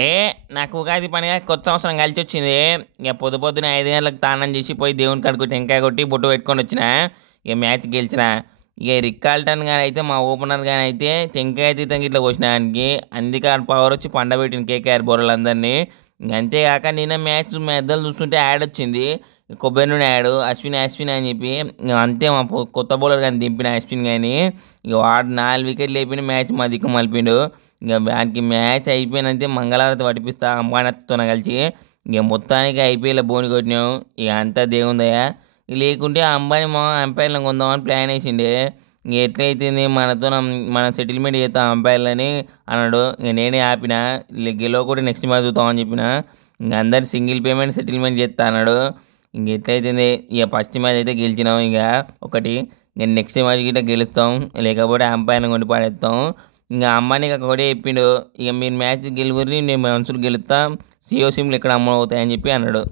ఏ నాకు ఉగాది పండుగ కొత్త సంవత్సరం కలిసి వచ్చింది. ఇక పొద్దు పొద్దున 5 గంటలకు తానం చేసి పోయి దేవుని కాడికి టెంకాయ కొట్టి బొట్టు పెట్టుకొని వచ్చిన. ఇక మ్యాచ్ గెలిచిన. ఇక రిక్కాల్టన్ కానీ అయితే మా ఓపెనర్ కానీ అయితే టెంకాయ తీర్థం ఇట్లా పోసిన ఆయనకి. అందుకే ఆడ పవర్ వచ్చి పండబెట్టిన కేకేఆర్ బొర్రలందరినీ. ఇంక అంతేకాక నిన్న మ్యాచ్ మెద్దలు చూస్తుంటే యాడ్ వచ్చింది. కొబ్బరి నూనె యాడ్ అశ్విన్ అశ్విన్ అని చెప్పి. ఇక అంతే మా కొత్త బౌలర్ కానీ దింపిన అశ్విన్ కానీ. ఇక వాడు 4 వికెట్లు లేపిన మ్యాచ్ మా దిక్కు మలిపిండు. ఇక వానికి మ్యాచ్ అయిపోయినంతే మంగళారతి పట్టిపిస్తా అంబానతో కలిసి. ఇక మొత్తానికి ఐపీఎల్ బోని కొట్టినాం. ఇక అంతా దేవుందయ్యా. లేకుంటే ఆ అంబానీ మా అంపైర్లను కొందామని ప్లాన్ వేసిండే. ఇంక ఎట్లయితుంది మనతో మనం సెటిల్మెంట్ చేస్తాం అంపైర్లని అన్నాడు. ఇక నేనే ఆపిన. గెలవ కూడా నెక్స్ట్ మ్యాచ్ చూద్దామని చెప్పిన. ఇంక అందరు సింగిల్ పేమెంట్ సెటిల్మెంట్ చేస్తా అన్నాడు. ఇంక ఎట్లయితుంది ఇక ఫస్ట్ మ్యాచ్ అయితే గెలిచినాం. ఇక ఒకటి నేను నెక్స్ట్ మ్యాచ్ గిట్ట గెలుస్తాం, లేకపోతే అంపైర్ని కొండి పాడేస్తాం. ఇంకా అంబానీకి ఒకటే చెప్పిండు, ఇక మీరు మ్యాచ్ గెలువురి నేను మనుషులు గెలుస్తా, సిఓ సిమ్లు ఎక్కడ అమ్మ అవుతాయని చెప్పి అన్నాడు.